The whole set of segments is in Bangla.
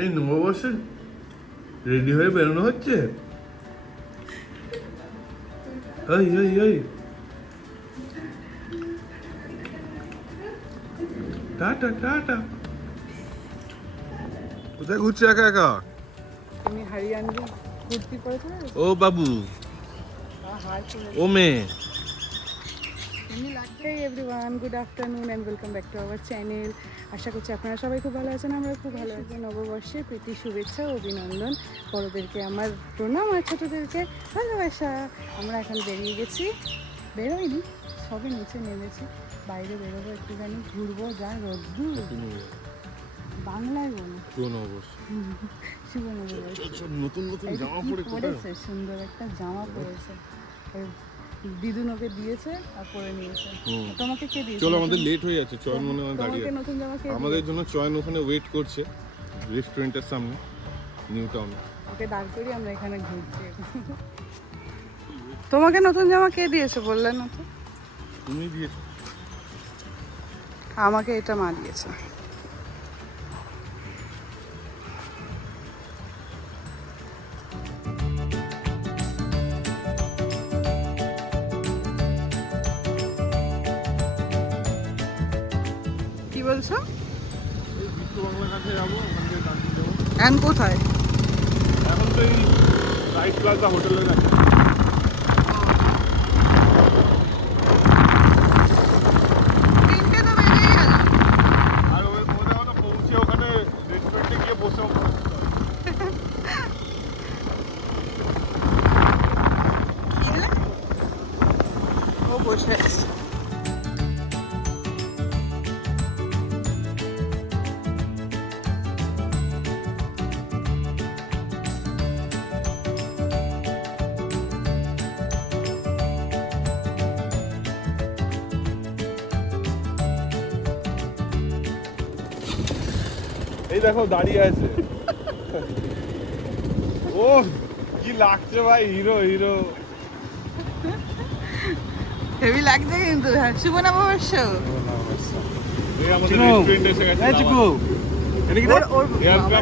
এই নববর্ষে রেডি হয়ে বেরোনো হচ্ছে। ওই ওই ওই টাটা টাটা। কোথায় ঘুরছে একা একা? তুমি হরিয়ানবি কুর্তি পরেছো? ও বাবু, ও মেয়ে। Hey everyone, good afternoon and welcome back to our channel. আশা করছি আপনারা সবাই খুব ভালো আছেন, আমরা খুব ভালো আছি। নববর্ষে প্রীতি শুভেচ্ছা ও অভিনন্দন। বড়দেরকে আমার প্রণাম আর ছোটোদেরকে ভালোবাসা। আমরা এখন বেরিয়ে গেছি, বেরোয়নি, সবে নিচে নেমেছি, বাইরে বেরোবো, একটুখানি ঘুরবো, যা রোদ্দুর। বাংলায় বলো শুভ নববর্ষ। শুভ নববর্ষ। নতুন নতুন জামা পরেছে, সুন্দর একটা জামা পরেছে, দিদুন ওকে দিয়েছে আর পরে নিয়েছে। তোমাকে কে দিয়েছে? চলো, আমাদের লেট হয়ে যাচ্ছে, চয়ন মনে হয় দাঁড়িয়ে তোমাকে নতুন জামা কে আমাদের জন্য। চয়ন ওখানে ওয়েট করছে রেস্টুরেন্টের সামনে, নিউ টাউন। ওকে দাঁড় করি, আমরা এখানে ঘুরছি। তোমাকে নতুন জামা কে দিয়েছে বললে না তো? তুমি দিয়েছো। আমাকে এটা মা দিয়েছে। কি বলছো? এই বিশ্ব বাংলার কাছে যাবো, ওখান থেকে দার্জিলিং যাবো। এখন কোথায়? এখন তো এই রাইট প্লাজা হোটেলের কাছে। তিনটে তো বেরিয়ে গেল। আর ওই মনে হয় না পৌঁছে ওখানে রেস্টুরেন্টে গিয়ে বসে ও বসে আছে। এই দেখো দাঁড়িয়ে আছে। ও কি লাগছে ভাই, হিরো হিরো। হেভি লাগছে কিন্তু। শুভ নববর্ষ। এই আমাদের রেস্টুরেন্টে এসে গেছে।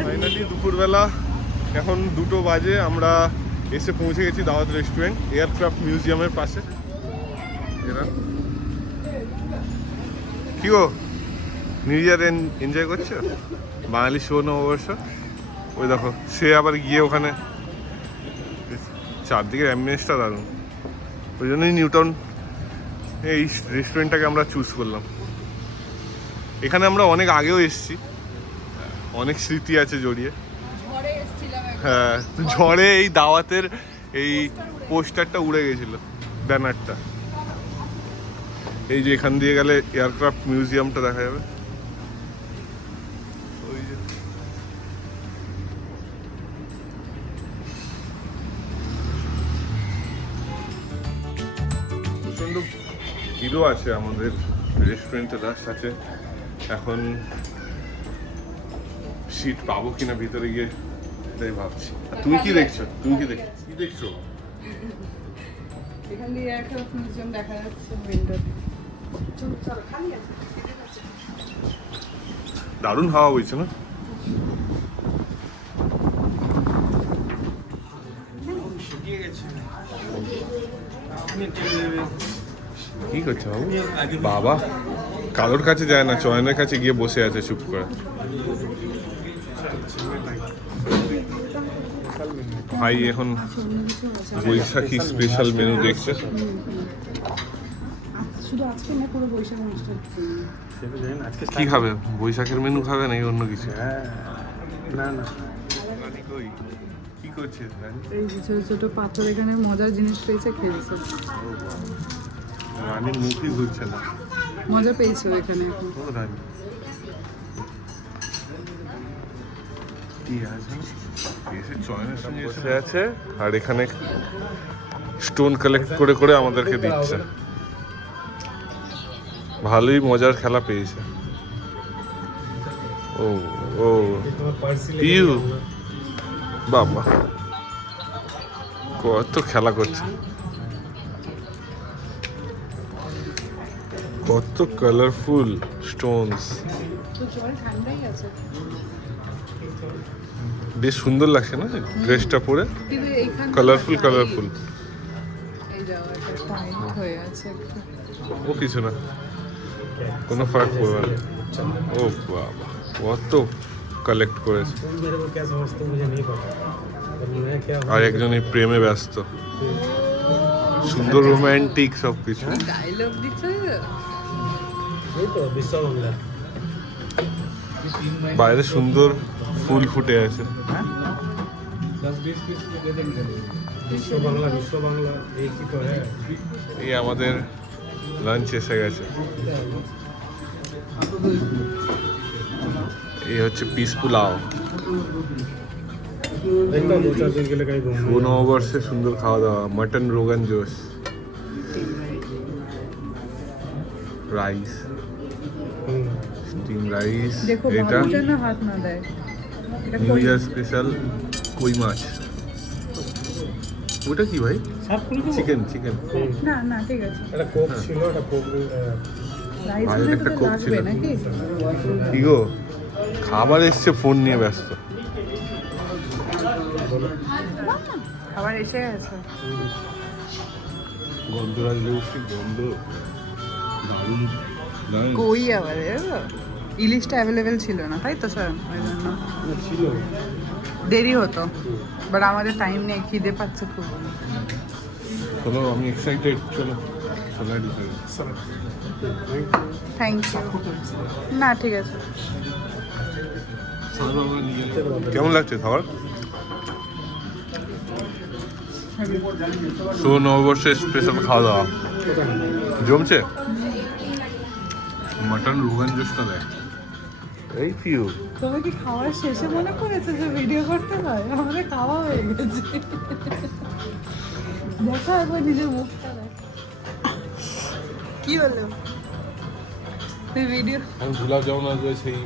ফাইনালি দুপুরবেলা এখন 2টো বাজে, আমরা এসে পৌঁছে গেছি দাওয়াত রেস্টুরেন্ট, এয়ারক্রাফট মিউজিয়ামের পাশে। কি গো, নিউ ইয়ার এনজয় করছো? বাঙালি শুভ নববর্ষ। ওই দেখো, সে আবার গিয়ে ওখানে, চারদিকের অ্যাম্বিয়েন্সটা দারুণ। ওই জন্যই নিউ টাউন এই রেস্টুরেন্টটাকে আমরা চুজ করলাম। এখানে আমরা অনেক আগেও এসেছি, অনেক স্মৃতি আছে জড়িয়ে। হ্যাঁ, ঝড়ে এই দাওয়াতের এই পোস্টারটা উড়ে গেছিল, ব্যানারটা। এই যে এখান দিয়ে গেলে এয়ারক্রাফট মিউজিয়ামটা দেখা যাবে। ওই যে প্রচন্ড ভিড়ও আছে আমাদের রেস্টুরেন্টে, রাশ আছে। এখন সিট পাবো কিনা ভিতরে গিয়ে, এটাই ভাবছি। তুমি কি দেখছো? কি দেখছো? এখান দিয়ে একটা মিউজিয়াম দেখা যাচ্ছে উইন্ডোতে। চলো, খালি আছে। দারুণ হাওয়া বইছে না? কি করছো বাবু? বাবা কারোর কাছে যায় না, চয়নের কাছে গিয়ে বসে আছে চুপ করে। ভাই এখন বৈশাখী স্পেশাল মেনু দেখছে। শুধু আজকে না, পুরো বৈশাখ অনুষ্ঠান। কি খাবে? বৈশাখের মেনু খাবে নাকি অন্য কিছু? না না, কি করছিস? এই যে ছোট ছোট পাথর এখানে মজার জিনিস পেয়েছে, খেলছে। রানীর মুখই ঘুরছে না, মজা পেয়েছে এখানে এখন। ও রানী কি আছে? এসে চয়নের সঙ্গে বসে আছে আর এখানে স্টোন কালেক্ট করে করে আমাদেরকে দিচ্ছে। ভালোই মজার খেলা পেয়েছে। ও ও ইউ বাবা, কত খেলা করছে, কত কালারফুল স্টোনস। তো জল ঠান্ডাই আছে। বেশ সুন্দর লাগছে না ড্রেসটা পরে, কিন্তু এইখানে কালারফুল কালারফুল। এই জায়গাটা টাইট হয়ে আছে একটু। ও কিছু না, কোনো ফার্ক পড়বে না। ও বাবা, কত কালেক্ট করেছে। मेरे को क्या समझते हैं मुझे नहीं पता, पर मैं क्या আর একজন এই প্রেমে ব্যস্ত, সুন্দর রোমান্টিক সব কিছু। ডায়লগ দিচ্ছে वही तो विश्व बांग्ला। বাইরে সুন্দর ফুল ফুটে আছে। विश्व बांग्ला एक ही तो है। এই আমাদের লাঞ্চ এসে গেছে। এই হচ্ছে পিস পোলাও। देखता हूँ 2-4 दिन के लिए कहीं घूमने। শুভ নববর্ষে সুন্দর খাওয়া দাওয়া, mutton rogan josh, rice, steam rice. দেখো এটা বাবুর জন্য হাত না দেয়, এটা নিউ কই ইয়ার স্পেশাল কই মাছ। ওটা কি ভাই? साफ खुल गया। Chicken chicken. না না ঠিক আছে। এটা কোক ছিল, এটা কোক রাইস বাইরে গুলো একটা তো কোক লাগবে ছিল। নাকি? কি গো, খাবার এসছে, ফোন নিয়ে ব্যস্ত। খাবার এসে গেছে। গন্ধরাজ লেবুর গন্ধ দারুণ দারুণ। কই আবার ইলিশটা অ্যাভেলেবেল ছিল না, তাই তো স্যার? ওই জন্য ছিল। দেরি হতো, বাট আমাদের টাইম নেই, খিদে পাচ্ছে খুব। চলো আমি এক্সাইটেড, চলো চলাই দিতে। Thank you. না ঠিক আছে। কেমন লাগছে খাবার? শুভ নববর্ষের স্পেশাল খাওয়া দাওয়া জমছে। মাটন রোগান জোশটা দেয়। এই ফিউ তবে কি খাওয়ার শেষে মনে পড়েছে যে ভিডিও করতে হয়? আমাদের খাওয়া হয়ে গেছে। দেখা একবার নিজের মুখটা দেখ। কি হলো? তুই ভিডিও আমি গোলাপ জামুন আসবে সেই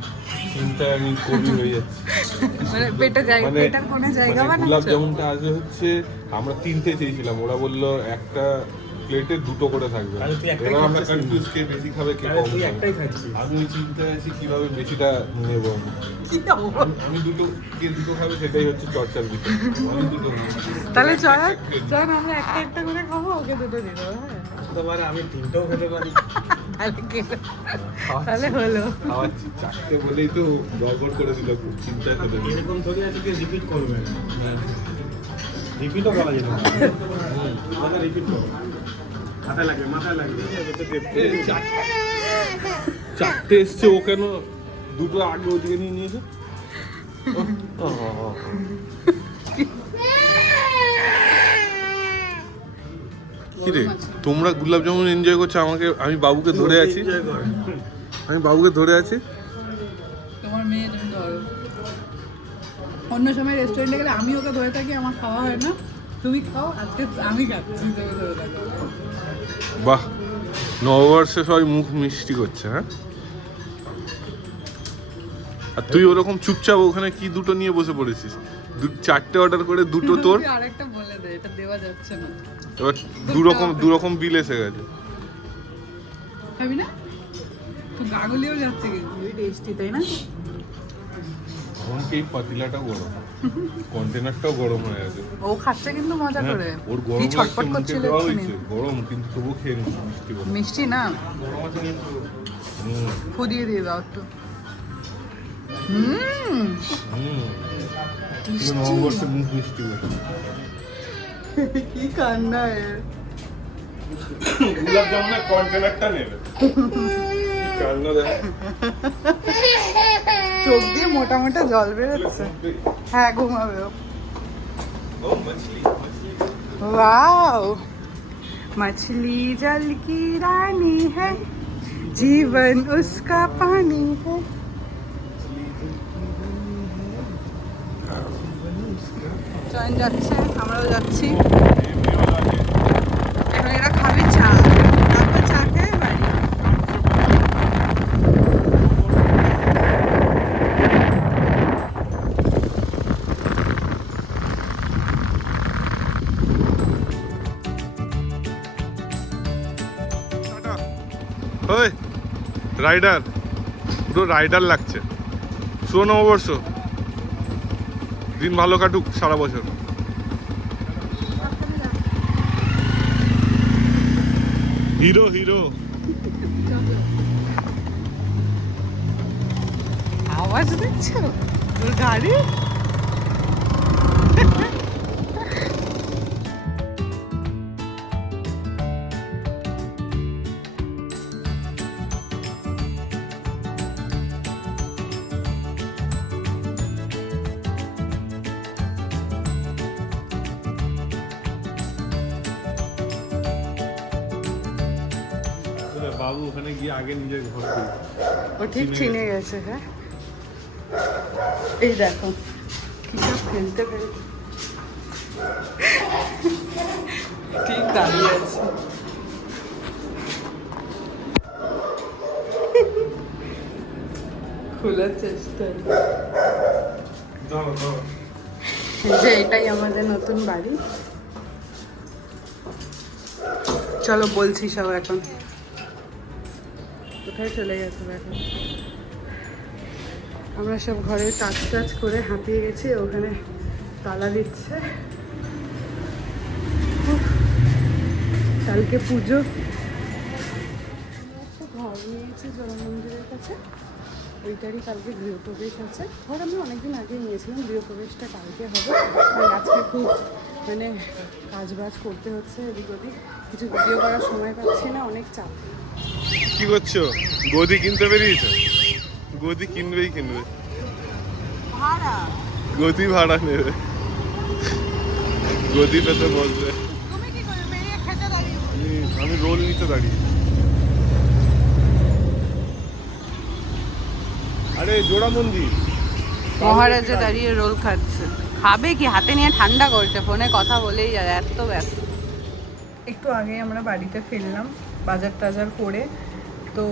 চিন্তায় আমি কবি হয়ে যাচ্ছি। মানে পেটে জায়গা, মানে পেটার কোণে জায়গা মানে গোলাপ বানাচ্ছ? জামুনটা আসবে হচ্ছে, আমরা 3টে চেয়েছিলাম, ওরা বললো একটা প্লেটে 2টো করে থাকবে। আরে তুই একটাই এবার আমরা খাচ্ছিস। কনফিউজ, কে বেশি খাবে কে আরে কম তুই খাবে। একটাই খাচ্ছিস। আমি ওই চিন্তায় আছি কিভাবে বেশিটা নেবো আমি। কি খাবো? আমি দুটো, কে দুটো খাবে সেটাই হচ্ছে চর্চার বিষয়। আমি দুটো খাবো। তাহলে চল একটা চল আমরা একটা একটা করে খাবো, ওকে দুটো দিয়ে দেবো। হ্যাঁ তোমার আমি 3টাও খেতে পারি। তাহলে কি? তাহলে হলো। খাওয়াচ্ছি 4টে বলেই তো গড়বড় করে দিল, খুব চিন্তায় ফেলে দিল। এরকম থোড়ি আছে যে রিপিট করবে না, রিপিটও করা যেত না। কথা রিপিট করো, মাথায় লাগবে এই 4টে এসছে, ও কেন দুটো আগে ওদিকে নিয়ে নিয়েছে? কিরে তোমরা গোলাপ জামুন এনজয় করছো, আমাকে, আমি বাবুকে ধরে আছি, আমি বাবুকে ধরে আছি। তোমার মেয়ে, তুমি ধরো। অন্য সময় রেস্টুরেন্টে গেলে আমি ওকে ধরে থাকি, আমার খাওয়া হয় না। তুমি খাও, আজকে আমি খাচ্ছি, তুমি ধরে থাকো। বাহ, নববর্ষে সবাই মুখ মিষ্টি করছে। হ্যাঁ, আর তুই ওরকম চুপচাপ ওখানে কি দুটো নিয়ে বসে পড়েছিস? 4টে অর্ডার করে 2টো তোর। তুই আরেকটা বলে দে, এটা দেওয়া যাচ্ছে না। এবার দু রকম বিল এসে গেছে। খাবি না? তুই গাগুলিও যাচ্ছে কিন্তু। টেস্টি, তাই না? এমনকি এই পাতিলাটাও গরম, কন্টেনারটাও গরম হয়ে গেছে। ও খাচ্ছে কিন্তু মজা করে। ওর কি গরম লাগছে, ছটফট মুখে করছিল দেওয়া এক্ষুনি। হয়েছে গরম, কিন্তু তবু খেয়ে নিচ্ছি মিষ্টি বলে। মিষ্টি না, গরম আছে কিন্তু। হুম ফুদিয়ে দিয়ে দাও একটু। হুম, হুম, কিন্তু নববর্ষে মুখ মিষ্টি বলে। কি কান্না এর। গোলাপ জামুনের কন্টেনারটা নেবে। কান্না দেখ, চোখ দিয়ে মোটা মোটা জল বেরোচ্ছে। হ্যাঁ, ঘুমাবে ও। ও মাছলি মাছলি। वाओ, मछली जल की रानी है, जीवन उसका पानी है। চয়ন যাচ্ছে, আমরাও যাচ্ছি। এখন এরা খাবে চা, তারপর চা খেয়ে বাড়ি। ওই রাইডার, পুরো রাইডার লাগছে। শুভ নববর্ষ। দিন ভালো কাটুক সারা বছর। Hero hero. আওয়াজ দেখছো ওর গাড়ি? বাবু ওখানে গিয়ে আগে নিজের ঘর খুলবে। ও ঠিক চিনে গেছে। হ্যাঁ এই দেখো কি সব ফেলতে ফেলতে ঠিক দাঁড়িয়ে আছে। খোলার চেষ্টা। যে এটাই আমাদের নতুন বাড়ি। চলো বলছি সব এখন কোথায় চলে গেছে এখন। আমরা সব ঘরে টাচ করে হাঁপিয়ে গেছি, ওখানে তালা দিচ্ছে। কালকে পুজো। একটা ঘর নিয়েছি জল মন্দিরের কাছে, ওইটারই কালকে গৃহপ্রবেশ আছে। ঘর আমি অনেকদিন আগে নিয়েছিলাম, গৃহপ্রবেশটা কালকে হবে। আর আজকে খুব মানে কাজবাজ করতে হচ্ছে এদিক ওদিক, কিছু ভিডিও করার সময় পাচ্ছি না, অনেক চাপ। কি করছো? গদি কিনতে বেরিয়েছো? গদি কিনবে। ভাড়া গদি ভাড়া নেবে, গদি পেতে বলবে। তুমি কি করবে? বেরিয়ে খেতে দাঁড়িয়ে আমি রোল নিতে দাঁড়িয়ে। আরে জোড়া মন্দির মহারাজা দাঁড়িয়ে রোল খাচ্ছে। খাবে কি? হাতে নিয়ে ঠান্ডা করছে, ফোনে কথা বলেই যায়, এত ব্যস্ত। একটু আগে আমরা বাড়িতে ফিরলাম বাজার টাজার করে। তো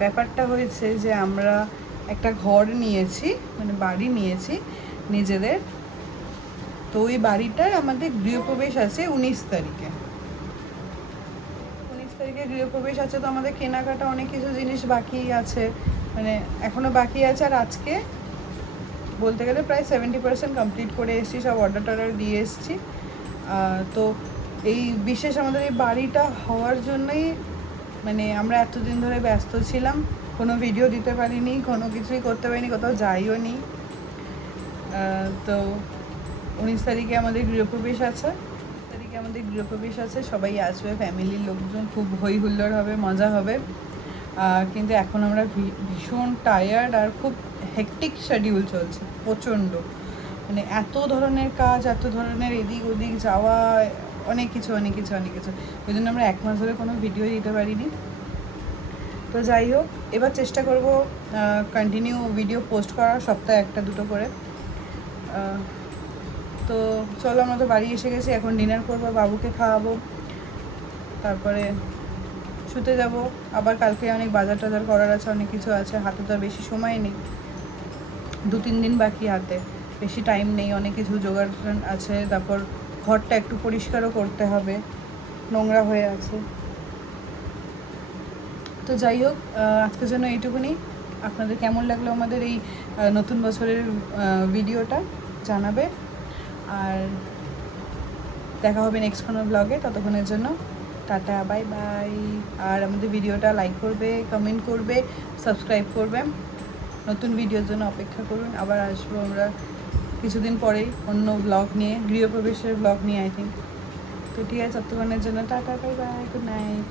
ব্যাপারটা হয়েছে যে আমরা একটা ঘর নিয়েছি, মানে বাড়ি নিয়েছি নিজেদের। তো ওই বাড়িটার আমাদের গৃহপ্রবেশ আছে 19 তারিখে। 19 তারিখে গৃহপ্রবেশ আছে, তো আমাদের কেনাকাটা অনেক কিছু জিনিস বাকি আছে, মানে এখনো বাকি আছে। আর আজকে বলতে গেলে প্রায় 70% কমপ্লিট করে এসেছি, সব অর্ডার টর্ডার দিয়ে এসেছি। তো এই বিশেষ আমাদের এই বাড়িটা হওয়ার জন্যই মানে আমরা এতদিন ধরে ব্যস্ত ছিলাম, কোনো ভিডিও দিতে পারিনি, কোনো কিছুই করতে পারিনি, কোথাও যাইও নি। তো 19 তারিখে আমাদের গৃহপ্রবেশ আছে। সবাই আসবে, ফ্যামিলির লোকজন, খুব হই হুল্লোড় হবে, মজা হবে। কিন্তু এখন আমরা ভীষণ টায়ার্ড, আর খুব হেকটিক শিডিউল চলছে প্রচণ্ড, মানে এত ধরনের কাজ, এত ধরনের এদিক ওদিক যাওয়া, অনেক কিছু। ওই জন্য আমরা 1 মাস ধরে কোনো ভিডিও দিতে পারিনি। তো যাই হোক, এবার চেষ্টা করব কন্টিনিউ ভিডিও পোস্ট করার, সপ্তাহে 1-2 করে। তো চলো, আমরা তো বাড়ি এসে গেছি, এখন ডিনার করবো, বাবুকে খাওয়াবো, তারপরে শুতে যাব। আবার কালকে অনেক বাজার টাজার করার আছে, অনেক কিছু আছে, হাতে তো আর বেশি সময় নেই, 2-3 দিন বাকি, হাতে বেশি টাইম নেই, অনেক কিছু জোগাড় আছে। তারপর ঘরটা একটু পরিষ্কারও করতে হবে, নোংরা হয়ে আছে। তো যাই হোক, আজকের জন্য এইটুকুনি। আপনাদের কেমন লাগলো আমাদের এই নতুন বছরের ভিডিওটা জানাবে, আর দেখা হবে নেক্সট কোনো ব্লগে। ততক্ষণের জন্য টাটা, বাই বাই। আর আমাদের ভিডিওটা লাইক করবে, কমেন্ট করবে, সাবস্ক্রাইব করবে। নতুন ভিডিওর জন্য অপেক্ষা করুন, আবার আসবো আমরা কিছুদিন পরেই অন্য ব্লগ নিয়ে, গৃহপ্রবেশের ব্লগ নিয়ে আই থিঙ্ক। তো ঠিক আছে, ততক্ষণের জন্য tata, bye bye, good night.